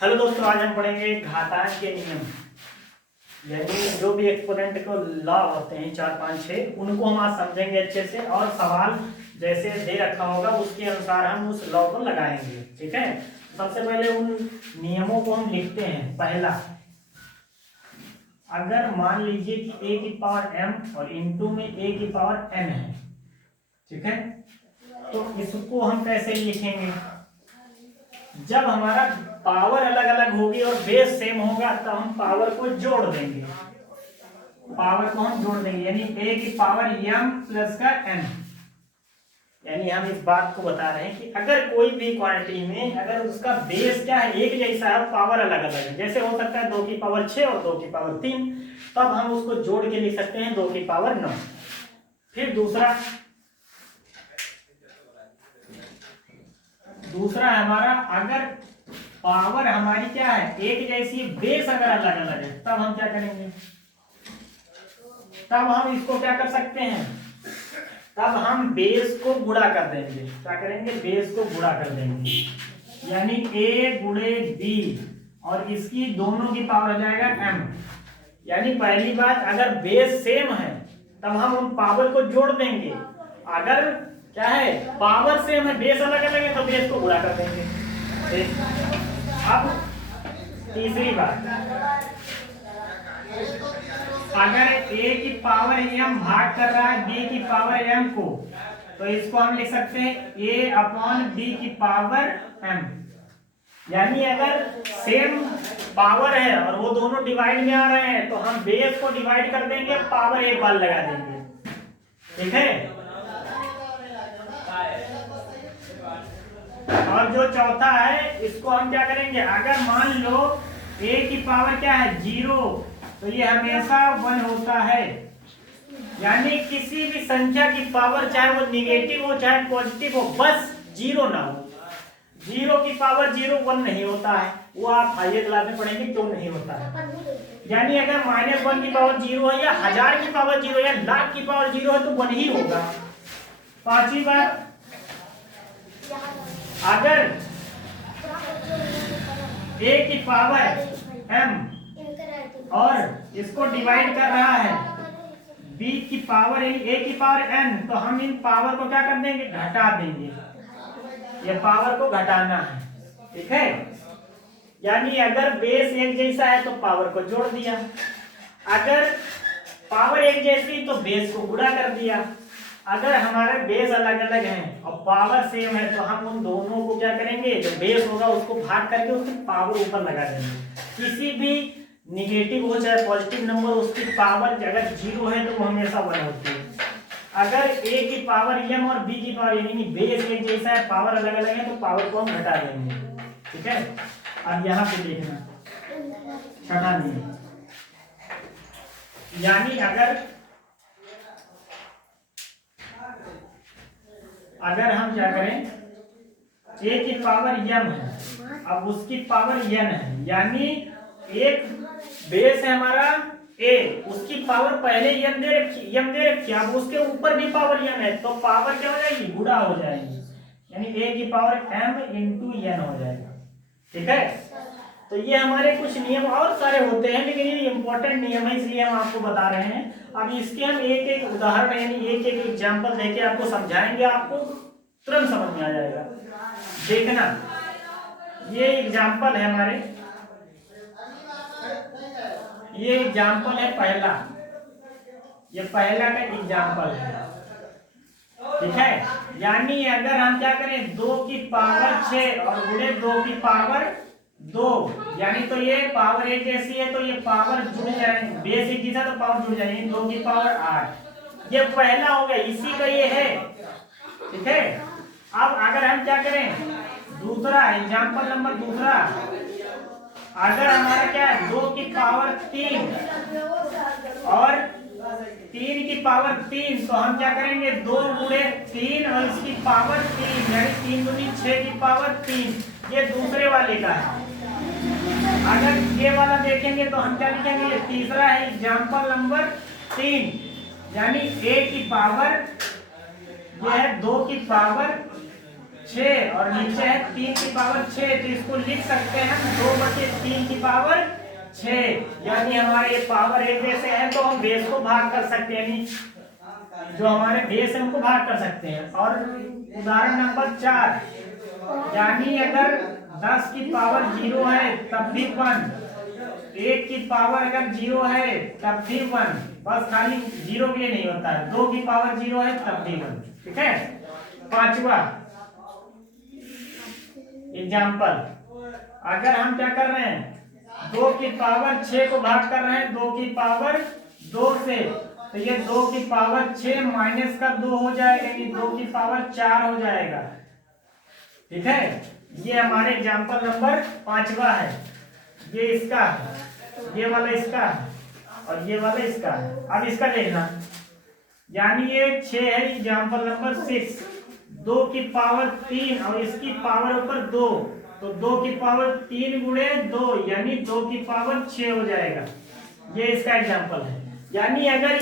Hello दोस्तों, आज हम पढ़ेंगे घातांक के नियम। यानी जो भी एक्सपोनेंट को लॉ होते हैं 4, 5, 6 उनको हम आज समझेंगे अच्छे से, और सवाल जैसे दे रखा होगा उसके अनुसार हम उस लॉ को लगाएंगे। ठीक है, सबसे पहले उन नियमों को हम लिखते हैं। पहला, अगर मान लीजिए कि a की पावर m और इनटू में a की पावर n है, ठीक है, तो इसको हम कैसे लिखेंगे? जब हमारा पावर अलग अलग होगी और बेस सेम होगा तो हम पावर को जोड़ देंगे। पावर को हम जोड़ देंगे, यानी a की पावर m प्लस का n। यानी हम इस बात को बता रहे हैं कि अगर कोई भी क्वांटिटी में अगर उसका बेस क्या है, एक जैसा है, पावर अलग अलग है, जैसे हो सकता है 2 की पावर 6 और 2 की पावर 3, तब हम उसको जोड़ के लिख सकते हैं 2 की पावर 9। फिर दूसरा हमारा, अगर पावर हमारी क्या है एक जैसी, बेस अगर अलग अलग है, तब हम क्या करेंगे? तब हम इसको क्या कर सकते हैं? तब हम बेस को गुणा कर देंगे। क्या करेंगे? बेस को गुणा कर देंगे, यानी a गुणे b और इसकी दोनों की पावर हो जाएगा m। यानी पहली बात, अगर बेस सेम है तब हम उन पावर को जोड़ देंगे। अगर क्या है, पावर सेम है, बेस अलग अलग है, तो बेस को गुणा कर देंगे। अब तीसरी बात, अगर a की पावर m भाग कर रहा है b की पावर m को, तो इसको हम लिख सकते हैं a अपॉन b की पावर m। यानी अगर सेम पावर है और वो दोनों डिवाइड में आ रहे हैं तो हम बेस को डिवाइड कर देंगे, पावर एक बार लगा देंगे। ठीक है, और जो चौथा है इसको हम क्या करेंगे? अगर मान लो a की पावर क्या है 0, तो ये हमेशा 1 होता है। यानी किसी भी संख्या की पावर चाहे वो निगेटिव हो चाहे पॉजिटिव हो, बस 0 ना हो। 0 की पावर 0 1 नहीं होता है, वो आप हायर क्लास में पढ़ेंगे क्यों नहीं होता है। यानी अगर -1 की पावर 0 है या 1000 की पावर 0 या लाख की पावर 0 है तो 1 ही होगा। पांचवी बात, अगर a की पावर m और इसको डिवाइड कर रहा है b की पावर a की पावर n, तो हम इन पावर को क्या कर देंगे? घटा देंगे। ये पावर को घटाना है। ठीक है, यानी अगर बेस एक जैसा है तो पावर को जोड़ दिया, अगर पावर एक जैसी तो बेस को गुणा कर दिया। अगर हमारे बेस अलग अलग हैं और पावर सेम है तो हम उन दोनों को क्या करेंगे? जो बेस होगा उसको भाग करके उसकी पावर ऊपर लगा देंगे। किसी भी निगेटिव हो चाहे पॉजिटिव नंबर, उसकी पावर अगर 0 है तो वो हमेशा 1 होती है। अगर a की पावर m और b की पावर, यानी बेस एक जैसा है, पावर अलग अलग है, तो पावर को हम घटा देंगे। ठीक है, अब यहाँ पे देखना छठा नियम, यानी अगर हम क्या करें, a की पावर m है, अब उसकी पावर n है, यानी एक बेस है हमारा a, उसकी पावर पहले m दे रखी, अब उसके ऊपर भी पावर m है, तो पावर क्या हो जाएगी? गुणा हो जाएगी, यानी a की पावर m इंटू n हो जाएगा। ठीक है, तो ये हमारे कुछ नियम और सारे होते हैं, लेकिन ये इंपॉर्टेंट नियम है इसलिए हम आपको बता रहे हैं। अब इसके हम एक एक उदाहरण यानी एक एक एग्जाम्पल देके आपको समझाएंगे, आपको तुरंत समझ में आ जाएगा। देखना, ये एग्जाम्पल है हमारे, ये एग्जाम्पल है पहला, ये पहला का एग्जाम्पल है। ठीक है, यानी अगर हम क्या करें 2 की पावर 6 और गुणे 2 की पावर 2, यानी तो ये पावर एक जैसी है तो ये पावर जुड़ जाएंगे, बेस एक जैसा तो पावर जुड़ जाएंगे, 2 की पावर 8। ये पहला हो गया, इसी का ये है। ठीक है, अब अगर हम क्या करें दूसरा एग्जाम्पल नंबर दूसरा, अगर हमारा क्या है 2 की पावर 3 और 3 की पावर 3, तो हम क्या करेंगे 2 गुणे 3 और इसकी पावर 3, यानी 3 दूनी 6 की पावर 3। ये दूसरे वाले का है। अगर ये वाला देखेंगे तो हम क्या लिखेंगे? ये तीसरा है एग्जाम्पल नंबर 3, यानी a की पावर, यह है 2 की पावर 6 और नीचे है 3 की पावर 6, तो इसको लिख सकते हैं हम 2/3 की पावर 6। यानी हमारे ये पावर एक बेस से है तो हम बेस को भाग कर सकते हैं, यानी जो हमारे बेस है उनको भाग कर सकते हैं। और उदाहरण नंबर 4, यानी अगर 10 की पावर 0 है तब भी 1, 1 की पावर अगर 0 है तब भी 1, बस खाली 0 के लिए नहीं होता है, 2 की पावर 0 है तब भी 1। ठीक है। 5वां एग्जाम्पल, अगर हम क्या कर रहे हैं 2 की पावर 6 को भाग कर रहे हैं 2 की पावर 2 से, तो ये 2 की पावर 6 माइनस का 2 हो जाएगा, यानी 2 की पावर 4 हो जाएगा। ठीक है, ये हमारे एग्जाम्पल नंबर 5वां है। ये इसका है, ये वाला इसका है और ये वाला इसका है। अब इसका देखना, यानी ये 6 है एग्जाम्पल नंबर 6, 2 की पावर 3 और इसकी पावर ऊपर 2, तो 2 की पावर 3 गुणे 2 यानी 2 की पावर 6 हो जाएगा। ये इसका एग्जाम्पल है। यानी अगर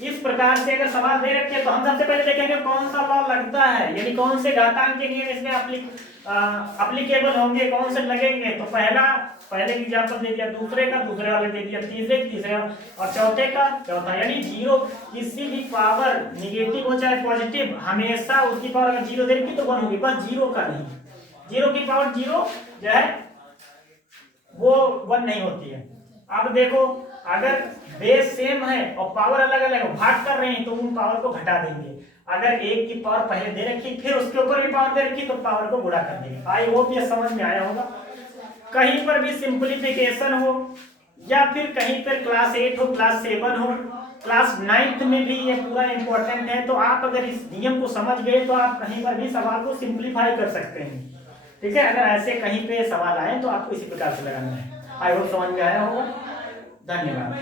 इस प्रकार से अगर सवाल दे रखे तो हम सबसे पहले देखेंगे कौन सा लॉ लगता है, यानी कौन से घातांक के नियम इसमें अप्लीकेबल होंगे, कौन से लगेंगे। तो पहले एग्जाम्पल दे दिया, दूसरे वाले दे दिया, तीसरे और चौथे का चौथा। यानी 0 किसी भी पावर निगेटिव हो चाहे पॉजिटिव, हमेशा उसकी पावर अगर 0 दे रखी तो 1 होगी, बस 0 का नहीं। 0 की पावर 0 जो है वो 1 नहीं होती है। अब देखो, अगर बेस सेम है और पावर अलग अलग है, भाग कर रहे हैं, तो उन पावर को घटा देंगे। अगर 1 की पावर पहले दे रखी फिर उसके ऊपर भी पावर दे रखी तो पावर को गुणा कर देंगे। आई होप ये समझ में आया होगा। कहीं पर भी सिंपलीफिकेशन हो या फिर कहीं पर क्लास 8 हो, क्लास 7 हो, क्लास 9th में भी ये पूरा इंपॉर्टेंट है। तो आप अगर इस नियम को समझ गए तो आप कहीं पर भी सवाल को सिंपलीफाई कर सकते हैं। ठीक है, अगर ऐसे कहीं पे सवाल आए तो आपको इसी प्रकार से लगाना है। आई होप समझ में आया होगा। धन्यवाद।